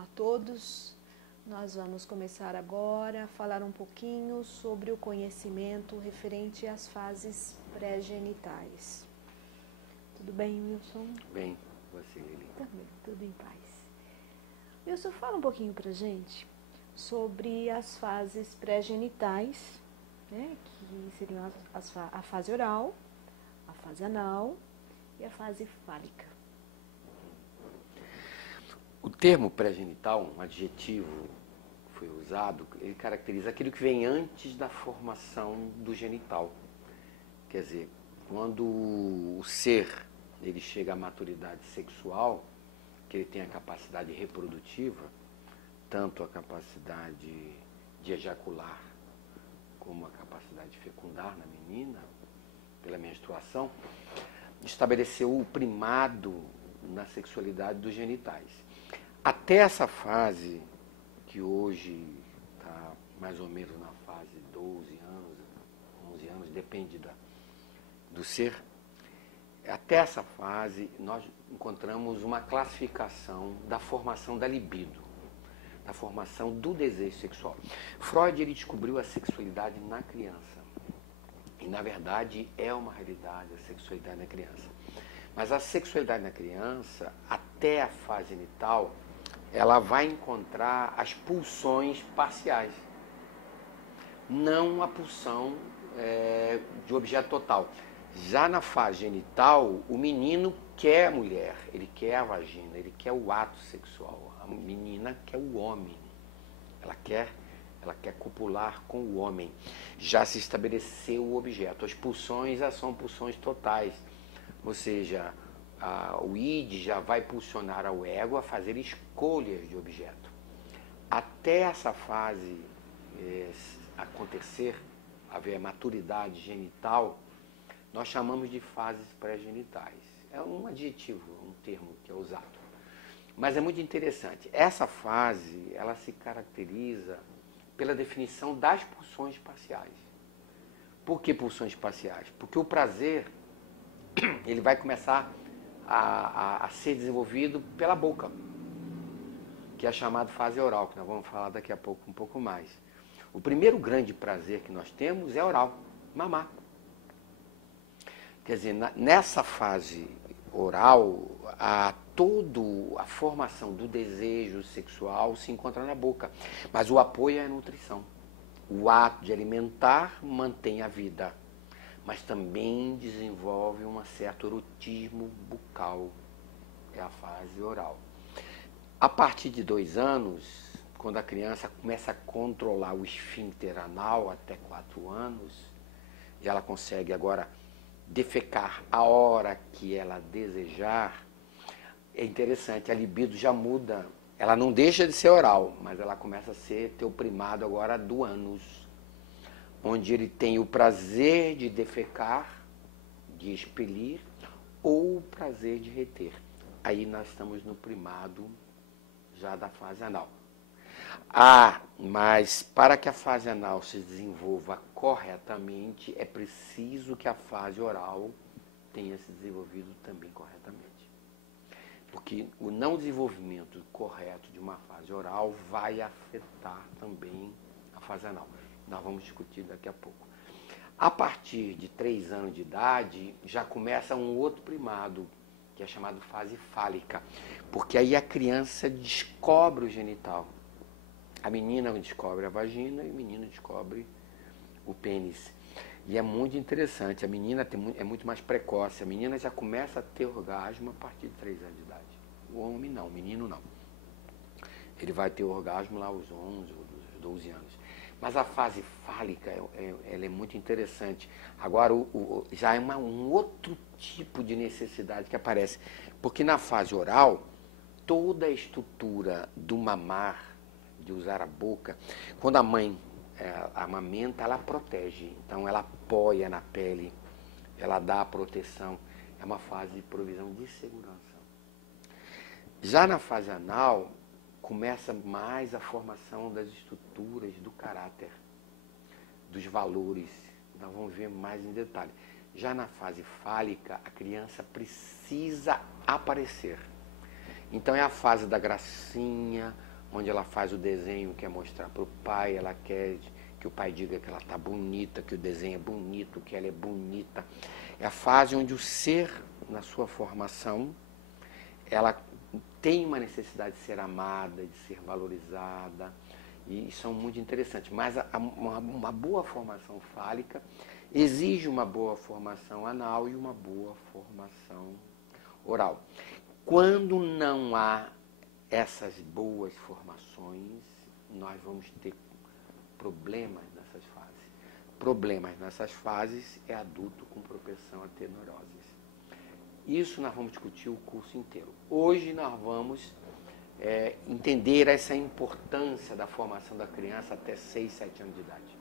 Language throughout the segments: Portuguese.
Olá a todos, nós vamos começar agora a falar um pouquinho sobre o conhecimento referente às fases pré-genitais. Tudo bem, Wilson? Bem, você, Lili? Também, tudo em paz. Wilson, fala um pouquinho pra gente sobre as fases pré-genitais, né, que seriam a fase oral, a fase anal e a fase fálica. O termo pré-genital, um adjetivo que foi usado, ele caracteriza aquilo que vem antes da formação do genital. Quer dizer, quando o ser ele chega à maturidade sexual, que ele tem a capacidade reprodutiva, tanto a capacidade de ejacular como a capacidade de fecundar na menina, pela menstruação, estabeleceu o primado na sexualidade dos genitais. Até essa fase, que hoje está mais ou menos na fase 12 anos, 11 anos, depende do ser, até essa fase nós encontramos uma classificação da formação da libido, da formação do desejo sexual. Freud ele descobriu a sexualidade na criança. E, na verdade, é uma realidade a sexualidade na criança. Mas a sexualidade na criança, até a fase genital, ela vai encontrar as pulsões parciais. Não a pulsão de objeto total. Já na fase genital, o menino quer a mulher, ele quer a vagina, ele quer o ato sexual. A menina quer o homem. Ela quer copular com o homem. Já se estabeleceu o objeto. As pulsões são pulsões totais. Ou seja, o id já vai pulsionar ao ego a fazer escolhas de objeto. Até essa fase acontecer, haver maturidade genital, nós chamamos de fases pré-genitais. É um adjetivo, um termo que é usado. Mas é muito interessante. Essa fase, ela se caracteriza pela definição das pulsões parciais. Por que pulsões parciais? Porque o prazer ele vai começar a ser desenvolvido pela boca, que é a chamada fase oral, que nós vamos falar daqui a pouco um pouco mais. O primeiro grande prazer que nós temos é oral, mamar. Quer dizer, nessa fase oral, toda a formação do desejo sexual se encontra na boca, mas o apoio é a nutrição. O ato de alimentar mantém a vida, mas também desenvolve um certo erotismo bucal, é a fase oral. A partir de 2 anos, quando a criança começa a controlar o esfíncter anal até 4 anos, e ela consegue agora defecar a hora que ela desejar, é interessante, a libido já muda, ela não deixa de ser oral, mas ela começa a ter o primado agora do ânus, onde ele tem o prazer de defecar, de expelir, ou o prazer de reter. Aí nós estamos no primado já da fase anal. Mas para que a fase anal se desenvolva corretamente, é preciso que a fase oral tenha se desenvolvido também corretamente. Porque o não desenvolvimento correto de uma fase oral vai afetar também a fase anal. Nós vamos discutir daqui a pouco. A partir de 3 anos de idade, já começa um outro primado, que é chamado fase fálica. Porque aí a criança descobre o genital. A menina descobre a vagina e o menino descobre o pênis. E é muito interessante, a menina é muito mais precoce. A menina já começa a ter orgasmo a partir de 3 anos de idade. O homem não, o menino não. Ele vai ter orgasmo lá aos 11 ou 12 anos. Mas a fase fálica, ela é muito interessante. Agora, já é um outro tipo de necessidade que aparece. Porque na fase oral, toda a estrutura do mamar, de usar a boca, quando a mãe amamenta, ela protege. Então, ela apoia na pele, ela dá a proteção. É uma fase de provisão de segurança. Já na fase anal, começa mais a formação das estruturas do caráter, dos valores. Nós vamos ver mais em detalhe. Já na fase fálica, a criança precisa aparecer. Então é a fase da gracinha, onde ela faz o desenho, quer mostrar para o pai, ela quer que o pai diga que ela está bonita, que o desenho é bonito, que ela é bonita. É a fase onde o ser, na sua formação, ela tem uma necessidade de ser amada, de ser valorizada, e são muito interessantes. Mas uma boa formação fálica exige uma boa formação anal e uma boa formação oral. Quando não há essas boas formações, nós vamos ter problemas nessas fases. Problemas nessas fases é adulto com propensão a ter neuroses. Isso nós vamos discutir o curso inteiro. Hoje nós vamos entender essa importância da formação da criança até 6, 7 anos de idade.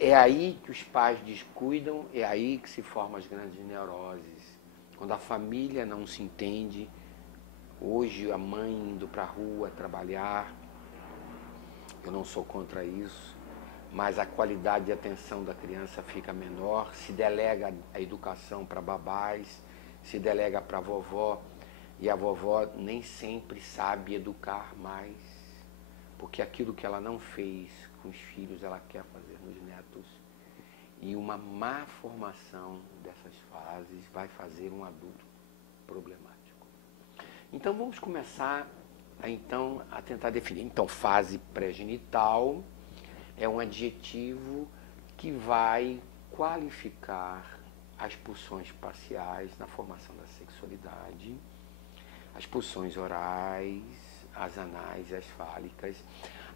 É aí que os pais descuidam, é aí que se formam as grandes neuroses. Quando a família não se entende, hoje a mãe indo para a rua trabalhar, eu não sou contra isso, mas a qualidade de atenção da criança fica menor, se delega a educação para babás, se delega para a vovó, e a vovó nem sempre sabe educar mais, porque aquilo que ela não fez com os filhos, ela quer fazer nos netos. E uma má formação dessas fases vai fazer um adulto problemático. Então vamos começar a tentar definir. Então, fase pré-genital é um adjetivo que vai qualificar as pulsões parciais na formação da sexualidade, as pulsões orais, as anais e as fálicas,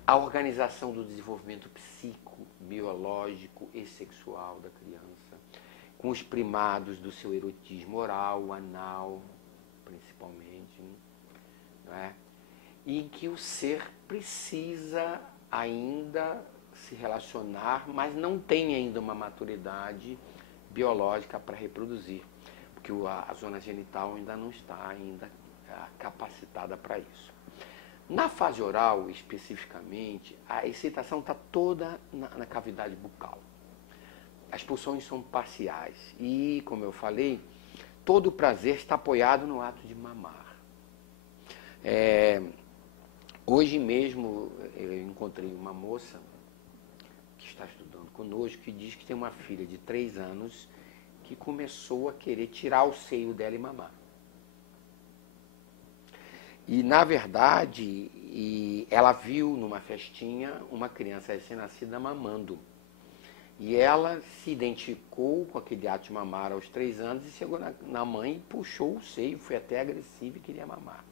a organização do desenvolvimento psíquico, biológico e sexual da criança, com os primados do seu erotismo oral, anal, principalmente, não é? E em que o ser precisa ainda se relacionar, mas não tem ainda uma maturidade biológica para reproduzir, porque a zona genital ainda não está ainda capacitada para isso. Na fase oral, especificamente, a excitação está toda na cavidade bucal. As pulsões são parciais e, como eu falei, todo o prazer está apoiado no ato de mamar. Hoje mesmo eu encontrei uma moça que está estudando conosco que diz que tem uma filha de 3 anos que começou a querer tirar o seio dela e mamar. E, na verdade, ela viu numa festinha uma criança recém-nascida mamando. E ela se identificou com aquele ato de mamar aos 3 anos e chegou na mãe e puxou o seio, foi até agressiva e queria mamar.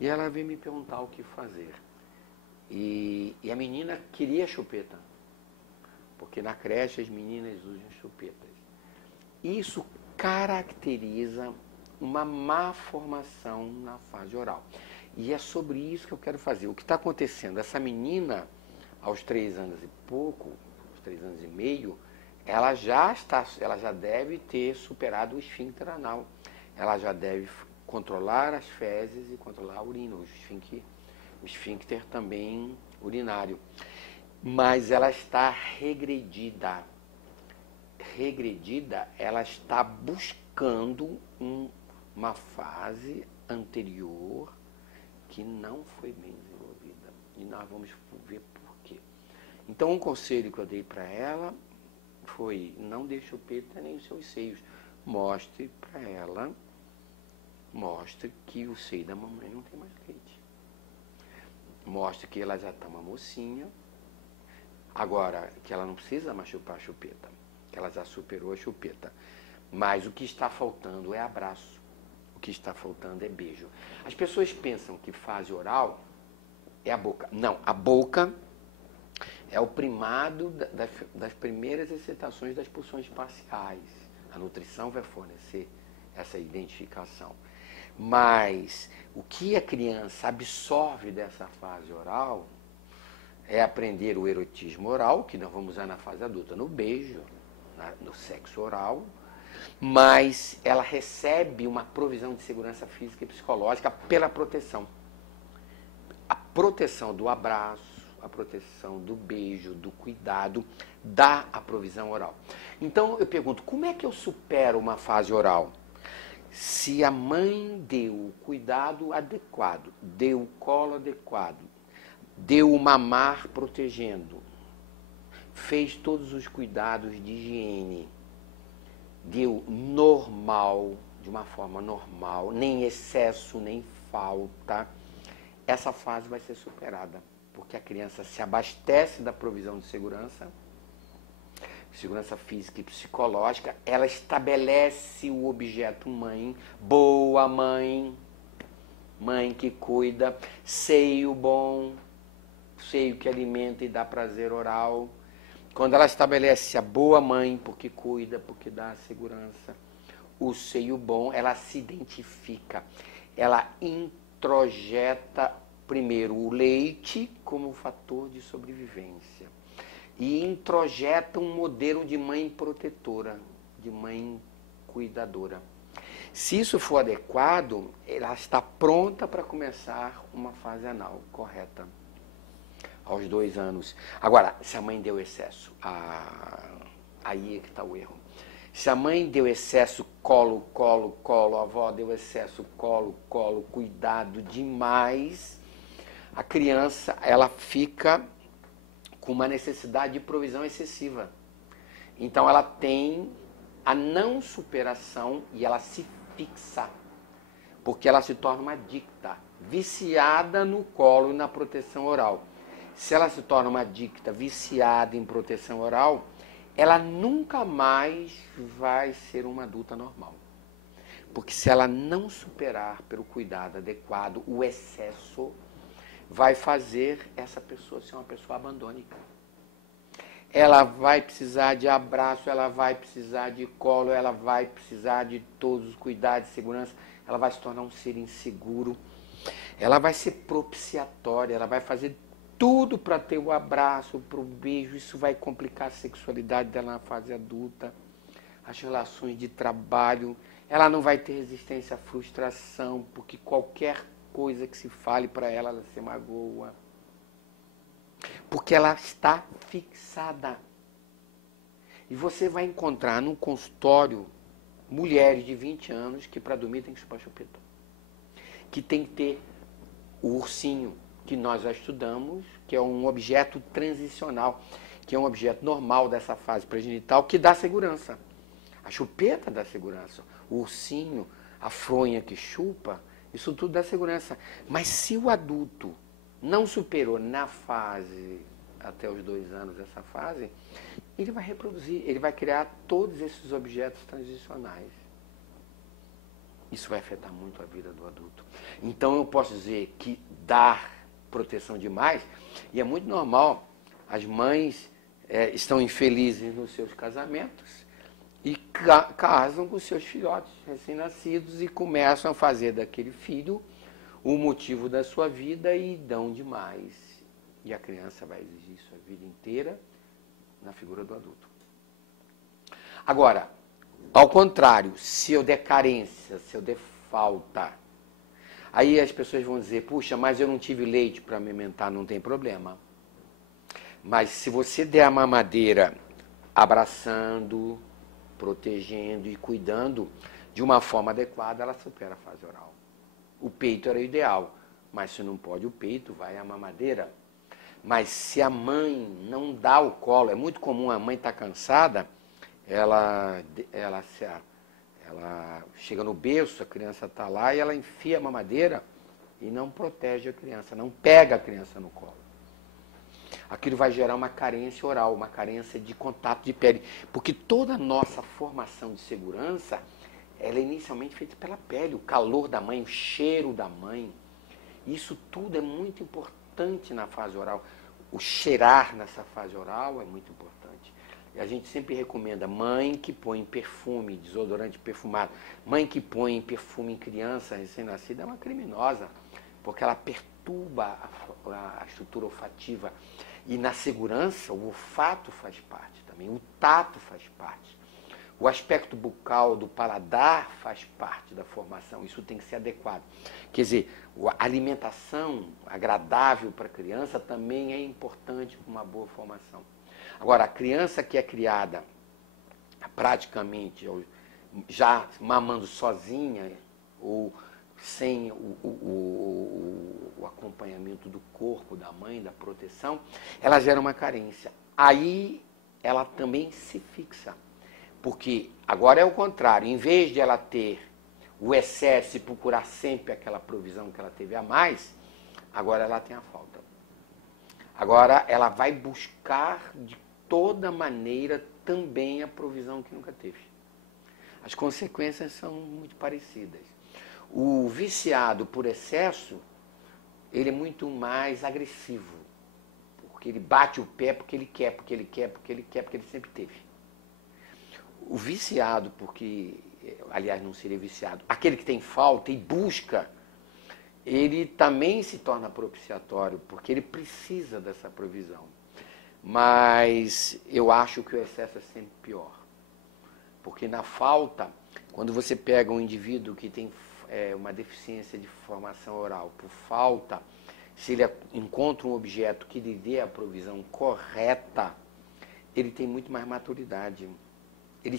E ela veio me perguntar o que fazer. E a menina queria chupeta, porque na creche as meninas usam chupetas. Isso caracteriza uma má formação na fase oral. E é sobre isso que eu quero fazer. O que está acontecendo? Essa menina, aos 3 anos e pouco, aos 3 anos e meio, ela já deve ter superado o esfíncter anal. Ela já deve controlar as fezes e controlar a urina, o esfíncter também urinário. Mas ela está regredida. Regredida, ela está buscando uma fase anterior que não foi bem desenvolvida. E nós vamos ver por quê. Então, um conselho que eu dei para ela foi: não dê chupeta nem os seus seios. Mostre para ela, mostre que o seio da mamãe não tem mais leite. Mostre que ela já está uma mocinha. Agora, que ela não precisa mais chupar a chupeta, que ela já superou a chupeta. Mas o que está faltando é abraço. O que está faltando é beijo. As pessoas pensam que fase oral é a boca. Não, a boca é o primado das primeiras excitações das pulsões parciais. A nutrição vai fornecer essa identificação. Mas o que a criança absorve dessa fase oral é aprender o erotismo oral, que nós vamos usar na fase adulta, no beijo, no sexo oral, mas ela recebe uma provisão de segurança física e psicológica pela proteção. A proteção do abraço, a proteção do beijo, do cuidado, dá a provisão oral. Então eu pergunto, como é que eu supero uma fase oral? Se a mãe deu o cuidado adequado, deu o colo adequado, deu o mamar protegendo, fez todos os cuidados de higiene, deu normal, de uma forma normal, nem excesso, nem falta, essa fase vai ser superada, porque a criança se abastece da provisão de segurança física e psicológica, ela estabelece o objeto mãe, boa mãe, mãe que cuida, seio bom, seio que alimenta e dá prazer oral. Quando ela estabelece a boa mãe, porque cuida, porque dá segurança, o seio bom, ela se identifica, ela introjeta primeiro o leite como fator de sobrevivência e introjeta um modelo de mãe protetora, de mãe cuidadora. Se isso for adequado, ela está pronta para começar uma fase anal correta, aos 2 anos. Agora, se a mãe deu excesso, aí é que está o erro. Se a mãe deu excesso, colo, a avó deu excesso, colo, cuidado demais, a criança, ela fica com uma necessidade de provisão excessiva. Então, ela tem a não superação e ela se fixa, porque ela se torna uma adicta, viciada no colo e na proteção oral. Se ela se torna uma adicta, viciada em proteção oral, ela nunca mais vai ser uma adulta normal. Porque se ela não superar pelo cuidado adequado, o excesso vai fazer essa pessoa ser uma pessoa abandônica. Ela vai precisar de abraço, ela vai precisar de colo, ela vai precisar de todos os cuidados de segurança, ela vai se tornar um ser inseguro, ela vai ser propiciatória, ela vai fazer tudo para ter o abraço, para o beijo, isso vai complicar a sexualidade dela na fase adulta, as relações de trabalho, ela não vai ter resistência à frustração, porque qualquer coisa que se fale para ela, ela se magoa. Porque ela está fixada. E você vai encontrar num consultório mulheres de 20 anos que para dormir tem que chupar chupeta. Que tem que ter o ursinho, que nós já estudamos, que é um objeto transicional, que é um objeto normal dessa fase pré-genital, que dá segurança. A chupeta dá segurança. O ursinho, a fronha que chupa, isso tudo dá segurança. Mas se o adulto não superou na fase, até os 2 anos essa fase, ele vai reproduzir, ele vai criar todos esses objetos transicionais. Isso vai afetar muito a vida do adulto. Então eu posso dizer que dar proteção demais, e é muito normal, as mães estão infelizes nos seus casamentos e casam com seus filhotes recém-nascidos e começam a fazer daquele filho o motivo da sua vida e dão demais. E a criança vai exigir isso a vida inteira na figura do adulto. Agora, ao contrário, se eu der carência, se eu der falta, aí as pessoas vão dizer, puxa, mas eu não tive leite para amamentar, não tem problema. Mas se você der a mamadeira abraçando, protegendo e cuidando de uma forma adequada, ela supera a fase oral. O peito era o ideal, mas se não pode o peito, vai a mamadeira. Mas se a mãe não dá o colo, é muito comum a mãe estar cansada, ela chega no berço, a criança está lá e ela enfia a mamadeira e não protege a criança, não pega a criança no colo. Aquilo vai gerar uma carência oral, uma carência de contato de pele, porque toda a nossa formação de segurança, ela é inicialmente feita pela pele, o calor da mãe, o cheiro da mãe. Isso tudo é muito importante na fase oral. O cheirar nessa fase oral é muito importante. E a gente sempre recomenda mãe que põe perfume, desodorante perfumado. Mãe que põe perfume em criança recém-nascida é uma criminosa, porque ela perturba a estrutura olfativa. E na segurança, o olfato faz parte também, o tato faz parte. O aspecto bucal do paladar faz parte da formação, isso tem que ser adequado. Quer dizer, a alimentação agradável para a criança também é importante para uma boa formação. Agora, a criança que é criada praticamente já mamando sozinha ou sem o acompanhamento do corpo da mãe, da proteção, ela gera uma carência. Aí ela também se fixa. Porque agora é o contrário, em vez de ela ter o excesso e procurar sempre aquela provisão que ela teve a mais, agora ela tem a falta. Agora ela vai buscar de toda maneira também a provisão que nunca teve. As consequências são muito parecidas. O viciado por excesso, ele é muito mais agressivo. Porque ele bate o pé porque ele quer, porque ele quer, porque ele quer, porque ele sempre teve. O viciado, porque, aliás, não seria viciado, aquele que tem falta e busca, ele também se torna propiciatório, porque ele precisa dessa provisão. Mas eu acho que o excesso é sempre pior. Porque na falta, quando você pega um indivíduo que tem uma deficiência de formação oral por falta, se ele encontra um objeto que lhe dê a provisão correta, ele tem muito mais maturidade. Ele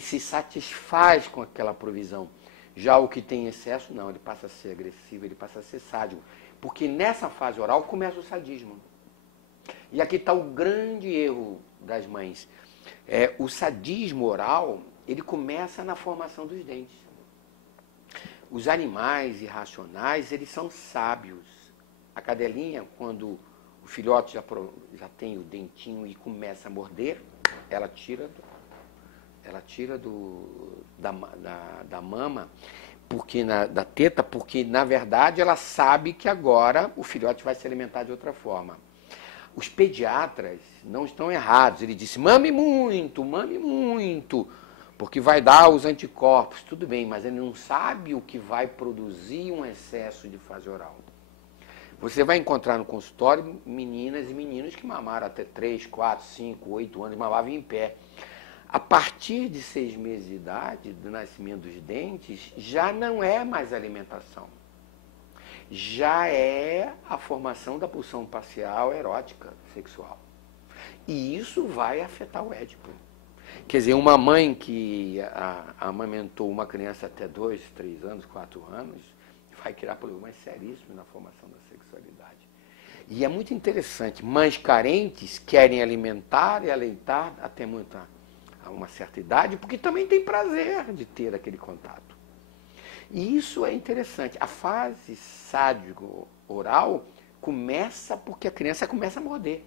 se satisfaz com aquela provisão. Já o que tem excesso, não, ele passa a ser agressivo, ele passa a ser sádico. Porque nessa fase oral começa o sadismo. E aqui está o grande erro das mães. O sadismo oral, ele começa na formação dos dentes. Os animais irracionais, eles são sábios. A cadelinha, quando o filhote já tem o dentinho e começa a morder, ela tira da mama, da teta, porque na verdade ela sabe que agora o filhote vai se alimentar de outra forma. Os pediatras não estão errados. Ele disse, mame muito, porque vai dar os anticorpos. Tudo bem, mas ele não sabe o que vai produzir um excesso de fase oral. Você vai encontrar no consultório meninas e meninos que mamaram até 3, 4, 5, 8 anos, mamavam em pé. A partir de 6 meses de idade, do nascimento dos dentes, já não é mais alimentação. Já é a formação da pulsão facial erótica sexual. E isso vai afetar o Édipo. Quer dizer, uma mãe que amamentou uma criança até 2, 3 anos, 4 anos, vai criar problemas seríssimos na formação da sexualidade. E é muito interessante, mães carentes querem alimentar e aleitar até a uma certa idade, porque também tem prazer de ter aquele contato. E isso é interessante. A fase sádico-oral começa porque a criança começa a morder.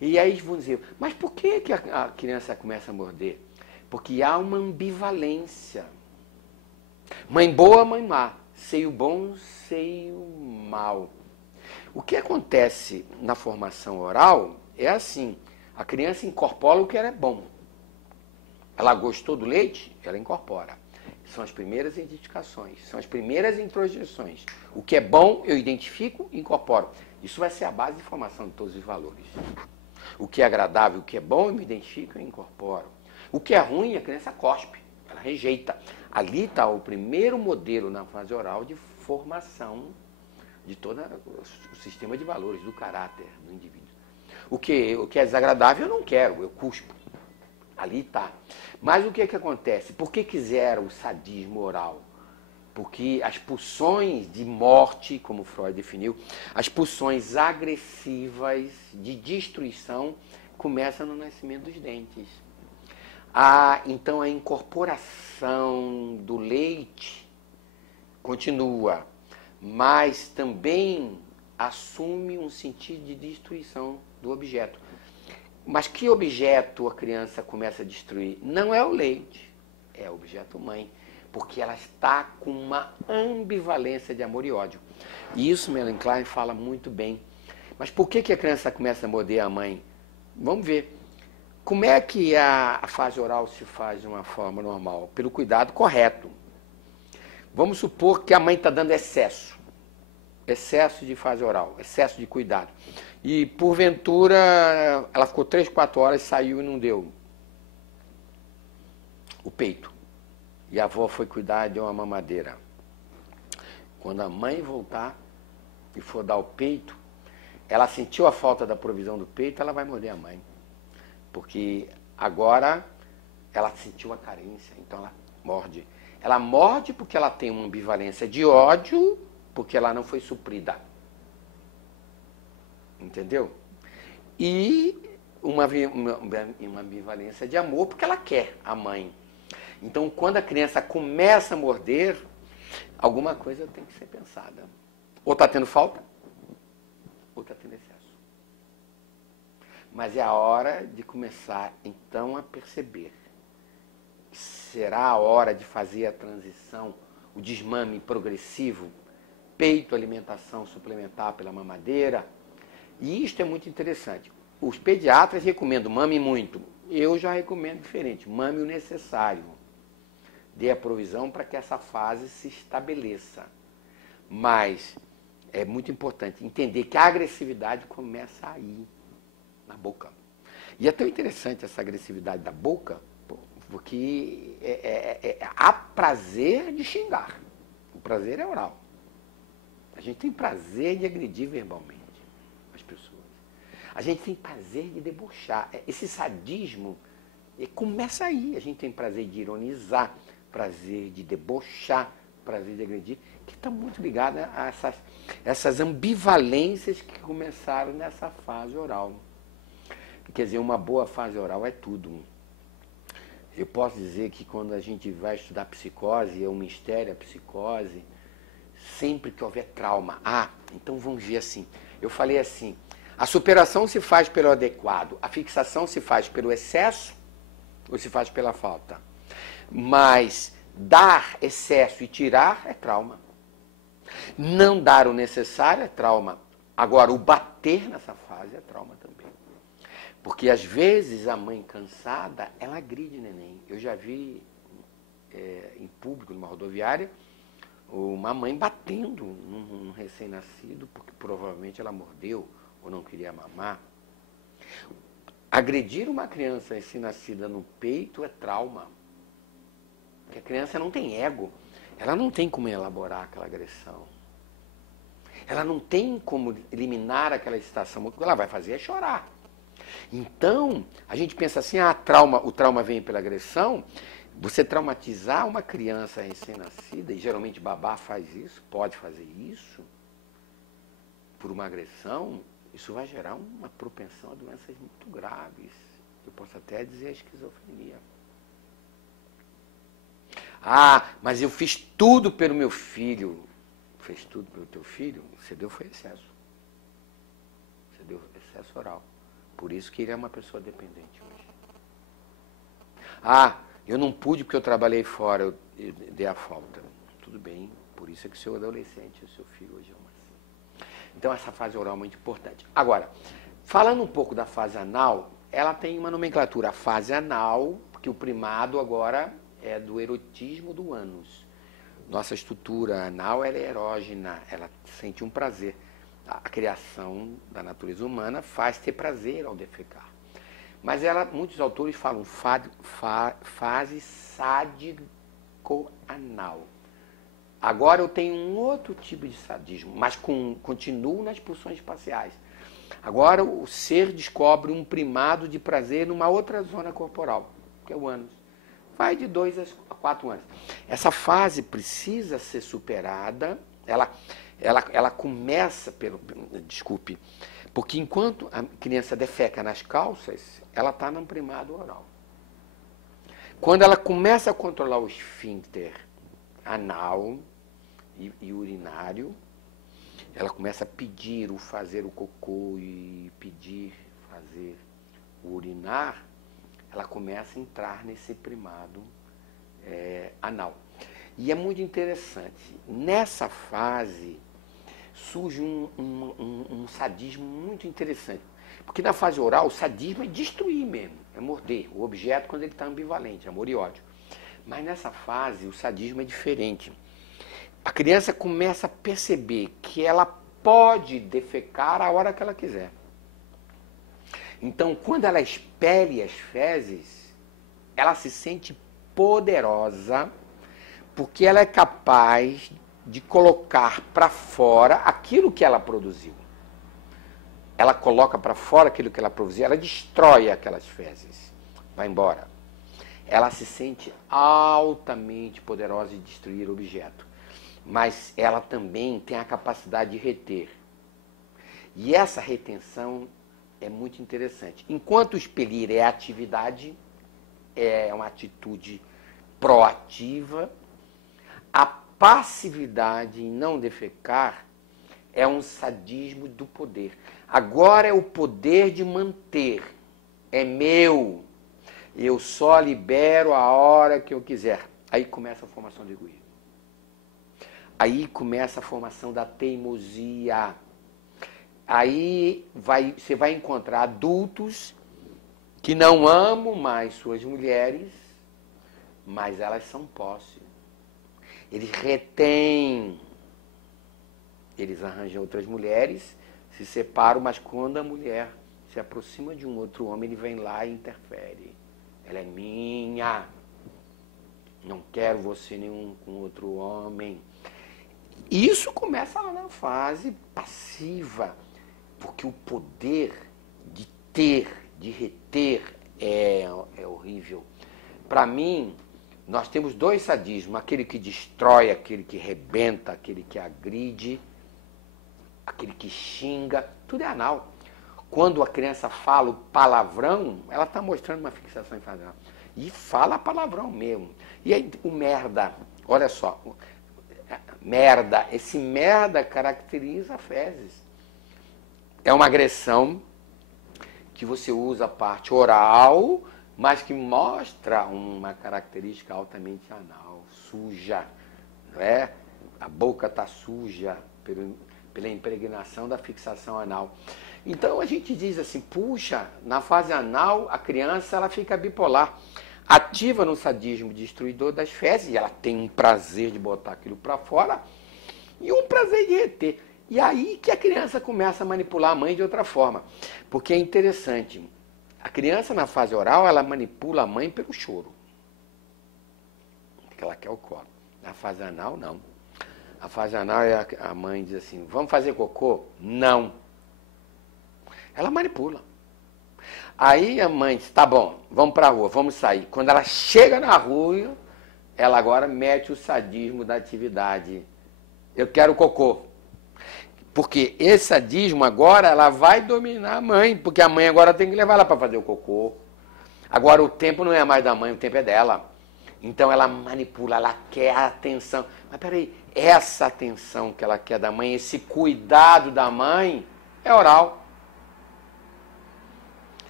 E aí vão dizer, mas por que a criança começa a morder? Porque há uma ambivalência. Mãe boa, mãe má. Seio bom, seio mal. O que acontece na formação oral é assim, a criança incorpora o que é bom. Ela gostou do leite, ela incorpora. São as primeiras identificações, são as primeiras introjeções. O que é bom, eu identifico e incorporo. Isso vai ser a base de formação de todos os valores. O que é agradável, o que é bom, eu me identifico e incorporo. O que é ruim, a criança cospe, ela rejeita. Ali está o primeiro modelo na fase oral de formação de todo o sistema de valores, do caráter do indivíduo. O que é desagradável, eu não quero, eu cuspo. Ali está. Mas o que acontece? Por que quiseram o sadismo oral? Porque as pulsões de morte, como Freud definiu, as pulsões agressivas de destruição começam no nascimento dos dentes. Então a incorporação do leite continua, mas também assume um sentido de destruição do objeto. Mas que objeto a criança começa a destruir? Não é o leite, é o objeto mãe, porque ela está com uma ambivalência de amor e ódio. E isso Melanie Klein fala muito bem. Mas por que a criança começa a morder a mãe? Vamos ver. Como é que a fase oral se faz de uma forma normal? Pelo cuidado correto. Vamos supor que a mãe está dando excesso de fase oral, excesso de cuidado. E, porventura, ela ficou 3, 4 horas, saiu e não deu o peito. E a avó foi cuidar e deu uma mamadeira. Quando a mãe voltar e for dar o peito, ela sentiu a falta da provisão do peito, ela vai morder a mãe. Porque agora ela sentiu a carência, então ela morde. Ela morde porque ela tem uma ambivalência de ódio, porque ela não foi suprida. Entendeu? E uma ambivalência de amor, porque ela quer a mãe. Então, quando a criança começa a morder, alguma coisa tem que ser pensada. Ou está tendo falta, ou está tendo excesso. Mas é a hora de começar, então, a perceber. Será a hora de fazer a transição, o desmame progressivo, peito, alimentação suplementar pela mamadeira. E isto é muito interessante. Os pediatras recomendam mame muito. Eu já recomendo diferente, mame o necessário. Dê a provisão para que essa fase se estabeleça. Mas é muito importante entender que a agressividade começa aí, na boca. E é tão interessante essa agressividade da boca, porque há prazer de xingar. O prazer é oral. A gente tem prazer de agredir verbalmente as pessoas. A gente tem prazer de debochar. Esse sadismo começa aí. A gente tem prazer de ironizar, prazer de debochar, prazer de agredir, que está muito ligado a essas ambivalências que começaram nessa fase oral. Quer dizer, uma boa fase oral é tudo. Eu posso dizer que quando a gente vai estudar psicose, é um mistério a psicose, sempre que houver trauma. Então vamos ver assim. Eu falei assim, a superação se faz pelo adequado, a fixação se faz pelo excesso ou se faz pela falta. Mas dar excesso e tirar é trauma. Não dar o necessário é trauma. Agora, o bater nessa fase é trauma também. Porque, às vezes, a mãe cansada, ela agride o neném. Eu já vi em público, numa rodoviária, uma mãe batendo num recém-nascido, porque provavelmente ela mordeu ou não queria mamar. Agredir uma criança recém-nascida no peito é trauma. Porque a criança não tem ego. Ela não tem como elaborar aquela agressão. Ela não tem como eliminar aquela excitação. O que ela vai fazer é chorar. Então, a gente pensa assim, o trauma vem pela agressão. Você traumatizar uma criança recém-nascida, e geralmente babá faz isso, pode fazer isso, por uma agressão, isso vai gerar uma propensão a doenças muito graves. Eu posso até dizer a esquizofrenia. Mas eu fiz tudo pelo meu filho. Fez tudo pelo teu filho? Você deu foi excesso. Você deu excesso oral. Por isso que ele é uma pessoa dependente hoje. Eu não pude porque eu trabalhei fora, eu dei a falta. Tudo bem, por isso é que o seu adolescente, o seu filho hoje é assim. Então essa fase oral é muito importante. Agora, falando um pouco da fase anal, ela tem uma nomenclatura. A fase anal, porque o primado agora é do erotismo do ânus. Nossa estrutura anal ela é erógena, ela sente um prazer. A criação da natureza humana faz ter prazer ao defecar. Mas muitos autores falam fase sádico-anal. Agora eu tenho um outro tipo de sadismo, mas continuo nas pulsões espaciais. Agora o ser descobre um primado de prazer numa outra zona corporal, que é o ânus. Vai de 2 a 4 anos. Essa fase precisa ser superada, ela começa porque enquanto a criança defeca nas calças, ela está num primado oral. Quando ela começa a controlar o esfíncter anal e urinário, ela começa a pedir o fazer o cocô e pedir fazer o urinar, ela começa a entrar nesse primado anal. E é muito interessante. Nessa fase surge um sadismo muito interessante. Porque na fase oral, o sadismo é destruir mesmo, é morder o objeto quando ele está ambivalente, amor e ódio. Mas nessa fase, o sadismo é diferente. A criança começa a perceber que ela pode defecar a hora que ela quiser. Então, quando ela expele as fezes, ela se sente poderosa, porque ela é capaz de colocar para fora aquilo que ela produziu. Ela coloca para fora aquilo que ela produziu, ela destrói aquelas fezes, vai embora. ela se sente altamente poderosa de destruir objeto. Mas ela também tem a capacidade de reter. E essa retenção é muito interessante. Enquanto o expelir é atividade, é uma atitude proativa, a passividade em não defecar é um sadismo do poder. Agora é o poder de manter. É meu. Eu só libero a hora que eu quiser. Aí começa a formação do egoísmo. Aí começa a formação da teimosia. Aí você vai encontrar adultos que não amam mais suas mulheres, mas elas são posse. Eles retêm. Eles arranjam outras mulheres, se separam, mas quando a mulher se aproxima de um outro homem, ele vem lá e interfere. Ela é minha. Não quero você nenhum com outro homem. Isso começa lá na fase passiva, porque o poder de ter, de reter, é horrível. Para mim, nós temos dois sadismos, aquele que destrói, aquele que rebenta, aquele que agride, aquele que xinga, tudo é anal. Quando a criança fala o palavrão, ela está mostrando uma fixação infantil. E fala palavrão mesmo. E aí, o merda, olha só, merda, esse merda caracteriza fezes. É uma agressão que você usa a parte oral, mas que mostra uma característica altamente anal, suja, não é? A boca está suja pela impregnação da fixação anal. Então a gente diz assim, puxa, na fase anal a criança ela fica bipolar, ativa no sadismo destruidor das fezes, e ela tem um prazer de botar aquilo para fora e um prazer de reter. E aí que a criança começa a manipular a mãe de outra forma, porque é interessante. A criança na fase oral, ela manipula a mãe pelo choro. Porque ela quer o colo. Na fase anal, não. A fase anal, a mãe diz assim, vamos fazer cocô? Não. Ela manipula. Aí a mãe diz, tá bom, vamos pra rua, vamos sair. Quando ela chega na rua, ela agora mete o sadismo da atividade. Eu quero cocô. Porque esse sadismo agora, ela vai dominar a mãe, porque a mãe agora tem que levar ela para fazer o cocô. Agora o tempo não é mais da mãe, o tempo é dela. Então ela manipula, ela quer a atenção. Mas peraí, essa atenção que ela quer da mãe, esse cuidado da mãe, é oral.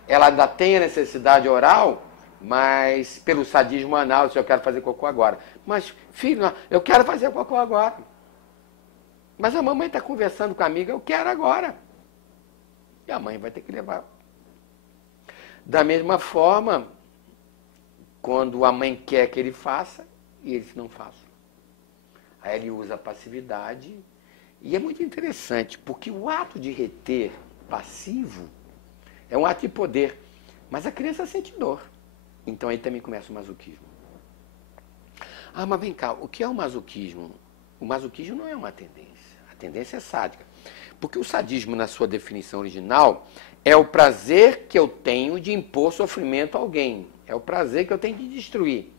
Ela ainda tem a necessidade oral, mas pelo sadismo anal, se eu quero fazer cocô agora. Mas, filho, eu quero fazer cocô agora. Mas a mamãe está conversando com a amiga, eu quero agora. E a mãe vai ter que levar. Da mesma forma, quando a mãe quer que ele faça, e eles não façam. Aí ele usa a passividade. E é muito interessante, porque o ato de reter passivo é um ato de poder. Mas a criança sente dor. Então aí também começa o masoquismo. Ah, mas vem cá, o que é o masoquismo? O masoquismo não é uma tendência. A tendência é sádica. Porque o sadismo, na sua definição original, é o prazer que eu tenho de impor sofrimento a alguém. É o prazer que eu tenho de destruir.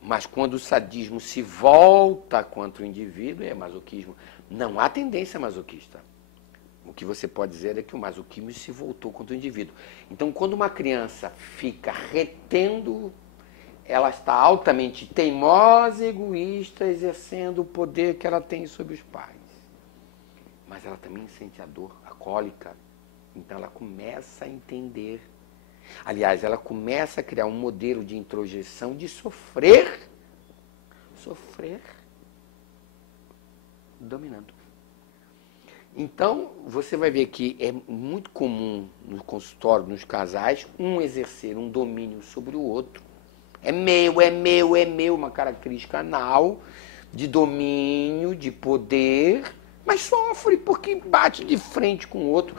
Mas quando o sadismo se volta contra o indivíduo, é masoquismo. Não há tendência masoquista. O que você pode dizer é que o masoquismo se voltou contra o indivíduo. Então, quando uma criança fica retendo, ela está altamente teimosa e egoísta, exercendo o poder que ela tem sobre os pais. Mas ela também sente a dor, a cólica. Então ela começa a entender. Aliás, ela começa a criar um modelo de introjeção de sofrer dominando. Então, você vai ver que é muito comum no consultório, nos casais, um exercer um domínio sobre o outro. É meu, uma característica anal de domínio, de poder, mas sofre porque bate de frente com o outro.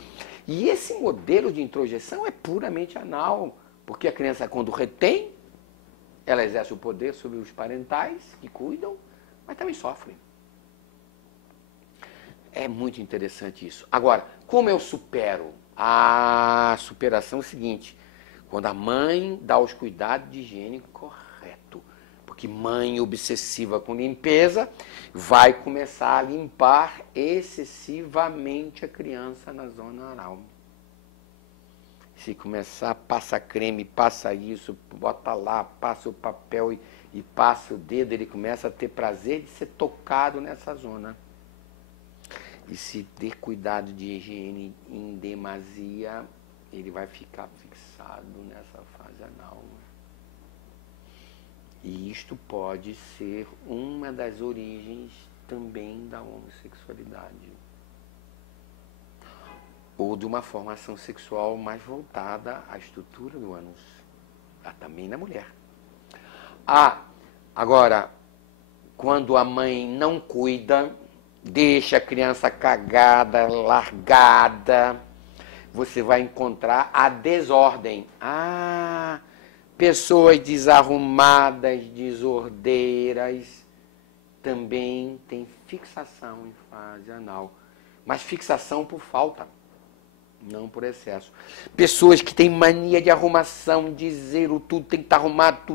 E esse modelo de introjeção é puramente anal, porque a criança, quando retém, ela exerce o poder sobre os parentais que cuidam, mas também sofre. É muito interessante isso. Agora, como eu supero? A superação é o seguinte, Quando a mãe dá os cuidados de higiene correto. Porque mãe obsessiva com limpeza vai começar a limpar excessivamente a criança na zona oral. Se começar, passa creme, passa isso, bota lá, passa o papel e passa o dedo, ele começa a ter prazer de ser tocado nessa zona. E se ter cuidado de higiene em demasia, ele vai ficar fixado nessa fase anal. E isto pode ser uma das origens também da homossexualidade. Ou de uma formação sexual mais voltada à estrutura do ânus, também na mulher. Agora, quando a mãe não cuida, deixa a criança cagada, largada, você vai encontrar a desordem. Pessoas desarrumadas, desordeiras, também tem fixação em fase anal. Mas fixação por falta, não por excesso. Pessoas que têm mania de arrumação, de zero, tudo tem que estar arrumado, tudo